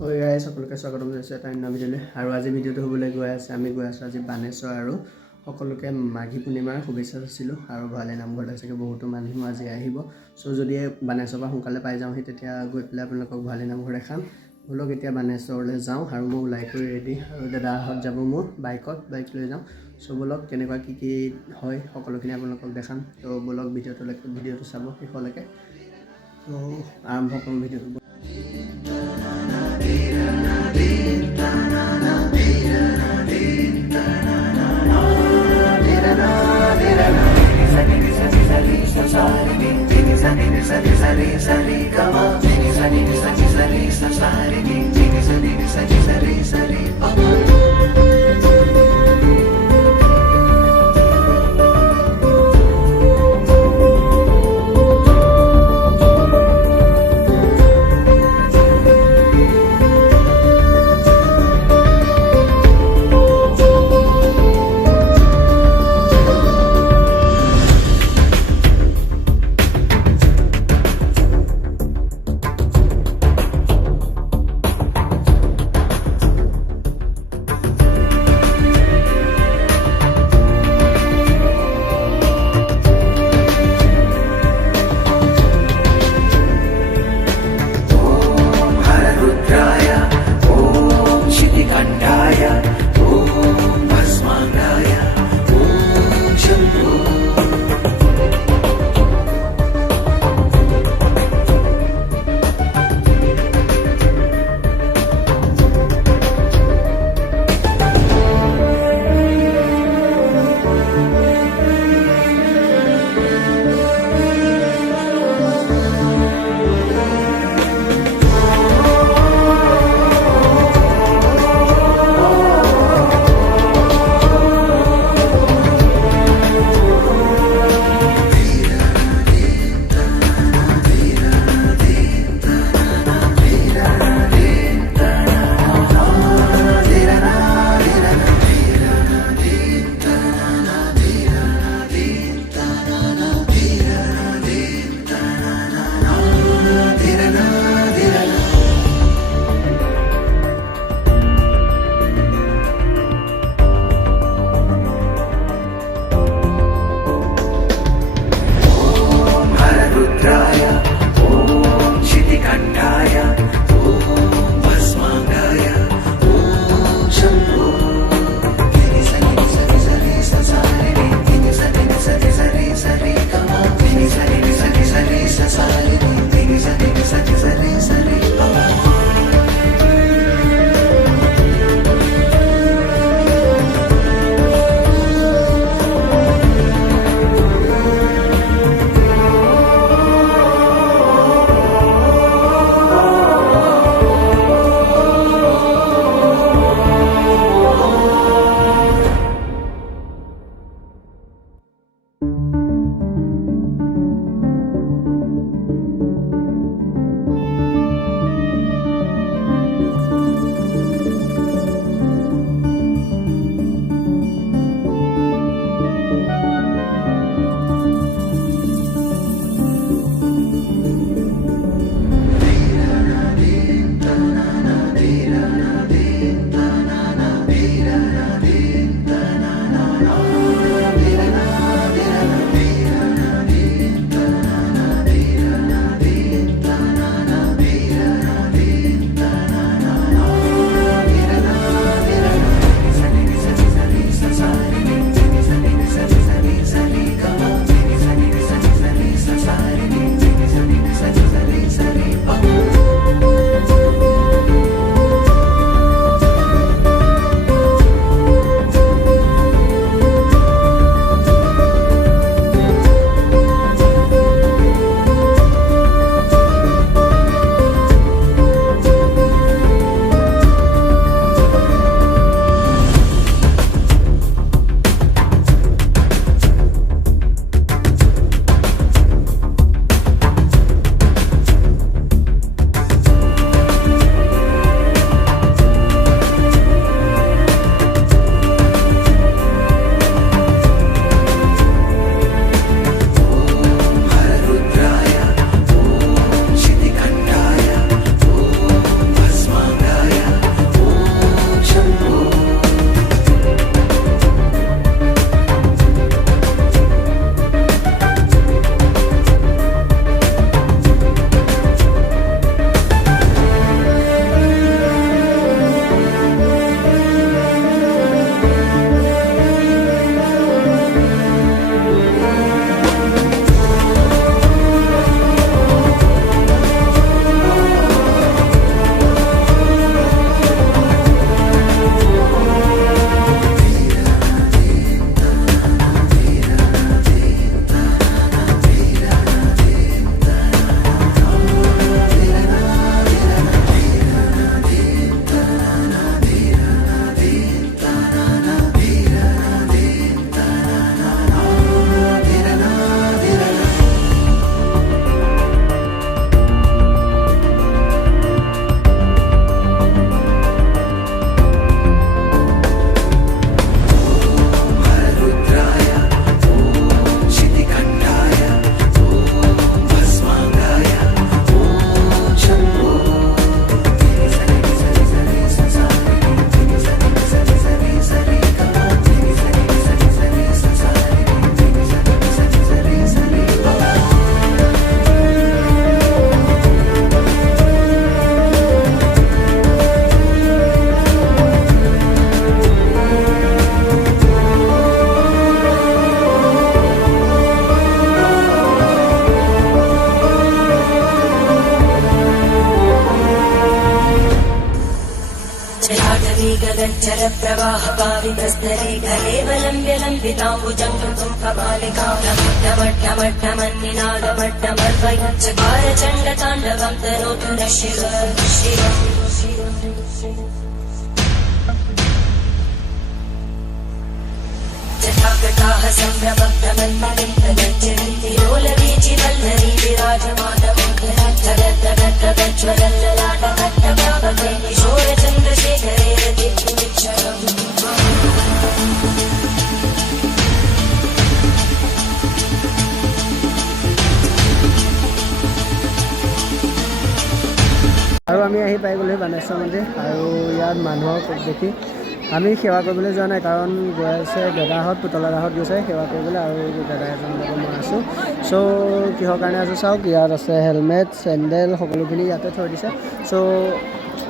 হৈ গাইছ সকলোকে স্বাগতম জনাইছোঁ এটা অন্য ভিডিঅ'লৈ। আৰু আজি ভিডিঅ'টো হ'বলৈ গৈ আছে, আমি গৈ আছোঁ আজি বানেশ্বৰ। আৰু সকলোকে মাঘী পূৰ্ণিমাৰ শুভেচ্ছা দিছিলোঁ। আৰু ভৰালি নামঘৰলৈ চাগে বহুতো মানুহ আজি আহিব। চ' যদি বানেশ্বৰৰ পৰা সোনকালে পাই যাওঁহি তেতিয়া গৈ পেলাই আপোনালোকক ভৰালি নামঘৰ দেখাম। ব'লক এতিয়া বানেশ্বৰলৈ যাওঁ। আৰু মই ওলাই কৰি ৰেডি, আৰু দাদাহঁত যাব মোৰ বাইক লৈ যাওঁ। চ' ব'লক কেনেকুৱা কি হয় সকলোখিনি আপোনালোকক দেখাম। ত' ব'লক ভিডিঅ'টো চাব শেষলৈকে। ত' আৰম্ভ কৰোঁ ভিডিঅ'টো। जलाटवी गगनचर प्रवाह पावितस्तरे कलेवलम्ब्य लम्बिताम्बुजङ्गं कपालिकामट्टमट्टमन्निनादमट्टमर्वयच्चकार चण्डताण्डवं तनोतु न शिव जटाकटाः सम्भ्रमभ्रमन्मलिं तदज्जन्ति लोलवीचि वल्लरी विराजमानमोदरज्जगद्जगद्जगज्ज्वलल्ललाटकट्टभावकै किशोरचन्द्रशेखरे रतिक्षणम् আৰু আমি আহি পাই গ'লো বানেশ্বৰ মন্দিৰ আৰু ইয়াত মানুহক দেখি আমি সেৱা কৰিবলৈ যোৱা নাই কাৰণ গৈ আছে দাদাহঁত পুতলা দাহঁত গৈছে সেৱা কৰিবলৈ আৰু দাদা এজন লগত মই আছোঁ চ' কিহৰ কাৰণে আছোঁ চাওক ইয়াত আছে হেলমেট চেণ্ডেল সকলোখিনি ইয়াতে থৈ দিছে চ'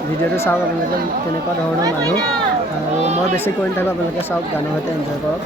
ভিডিঅ'টো চাওক আপোনালোকে কেনেকুৱা ধৰণৰ মানুহ আৰু মই বেছি কৈ নাথাকোঁ আপোনালোকে চাওক গানৰ সৈতে এনজয় কৰক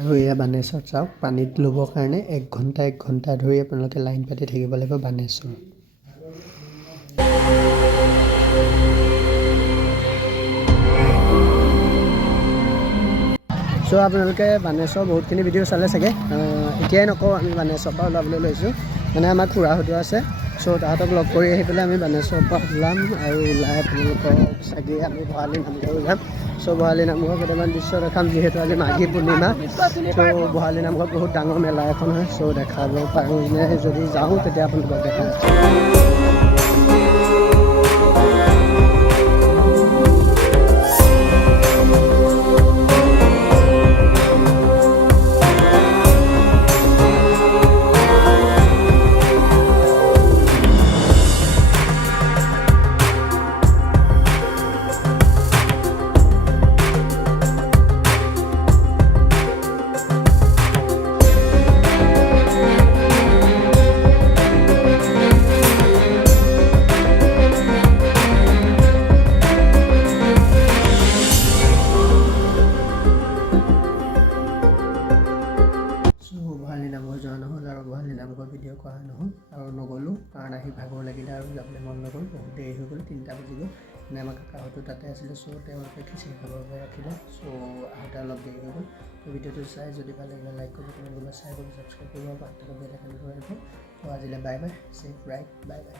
আৰু এয়া বানেশ্বৰ চাওক পানীত ল'বৰ কাৰণে 1 ঘণ্টা ধৰি আপোনালোকে লাইন পাতি থাকিব লাগিব বানেশ্বৰ চ' আপোনালোকে বানেশ্বৰ বহুতখিনি ভিডিঅ' চালে চাগে এতিয়াই নকওঁ আমি বানেশ্বৰৰ পৰা ওলাবলৈ লৈছোঁ মানে আমাৰ খুৰাহঁতো আছে চ' তাহাঁতক লগ কৰি আহি পেলাই আমি বানেশ্বৰৰ পৰা ওলাম আৰু ওলাই আপোনালোকক চাগে আমি ভৰালি নামঘৰ যাম চ' ভৰালি নামঘৰ কেইটামান দৃশ্য দেখাম যিহেতু আজি মাঘী পূৰ্ণিমা চ' ভৰালি নামঘৰত বহুত ডাঙৰ মেলা এখন হয় চ' দেখাব পাৰোঁ নে যদি যাওঁ তেতিয়া আপোনালোকক দেখাম ভিডিঅ' কৰা নহ'ল আৰু নগ'লোঁ কাৰণ আহি ভাগৰ লাগিলে আৰু যাবলৈ মন নগ'ল বহুত দেৰি হৈ গ'ল 3টা বাজি গ'ল মানে আমাৰ কাকাহঁতো তাতে আছিলে চ' তেওঁলোকে খিচিৰি খাবৰ বাবে ৰাখিলে চ' আহোঁতে অলপ দেৰি হৈ গ'ল ত' ভিডিঅ'টো চাই যদি ভাল লাগিলে লাইক কৰিব কমেণ্ট কৰিব শ্বেয়াৰ কৰিব ছাবস্ক্ৰাইব কৰিব পাঁচটা বেল আইকন কৰিব ত' আজিলৈ bye bye safe ride bye by